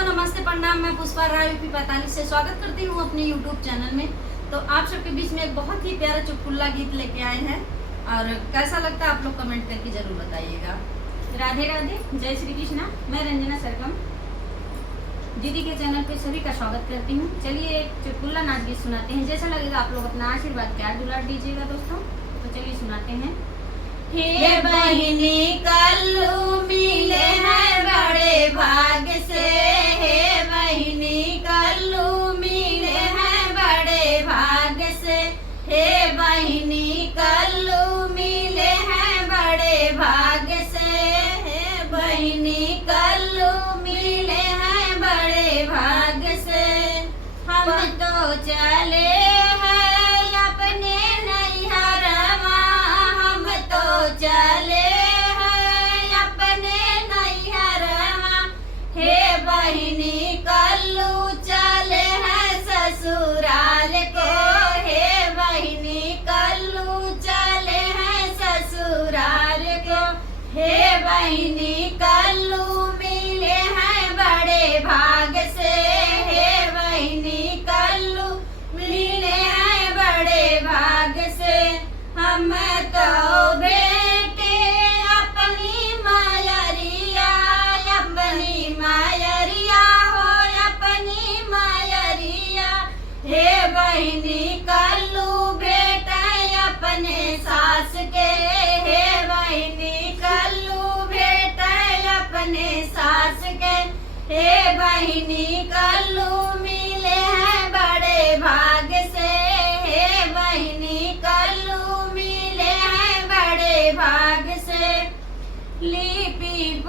दोस्तों नमस्ते प्रणाम। मैं पुष्पा राय यूपी 45 से स्वागत करती हूँ अपने यूट्यूब चैनल में। तो आप सबके बीच में एक बहुत ही प्यारा चुटकुला गीत लेके आए हैं और कैसा लगता है आप लोग कमेंट करके जरूर बताइएगा। राधे राधे, जय श्री कृष्णा। मैं रंजना सरगम दीदी के चैनल पे सभी का स्वागत करती हूँ। चलिए एक चुटकुला नाच गीत सुनाते हैं। जैसा लगेगा आप लोग अपना आशीर्वाद प्यार दुलार दीजिएगा दोस्तों। तो चलिए सुनाते हैं। हे बहिनी कल्लू मिले हैं बड़े भाग से, हे बहिनी कल्लू मिले हैं बड़े भाग से, हे बहिनी कल्लू मिले हैं बड़े भाग से, हे बहिनी कल्लू मिले हैं बड़े भाग से। हम तो चले चले हैं अपने नैहरवा, हे बहिनी कल्लू चले हैं ससुराल को, हे बहिनी कल्लू चले हैं ससुराल को, हे बहिनी कल्लू मिले हैं बड़े भाग से, हे बहिनी कल्लू मिले हैं बड़े भाग से। हम तो बहिनी कल्लू बेटा अपने सास के, हे बहिनी कल्लू बेटा अपने सास के, हे बहिनी कल्लू मिले हैं बड़े भाग से, हे बहिनी कल्लू मिले हैं बड़े भाग से। लिपि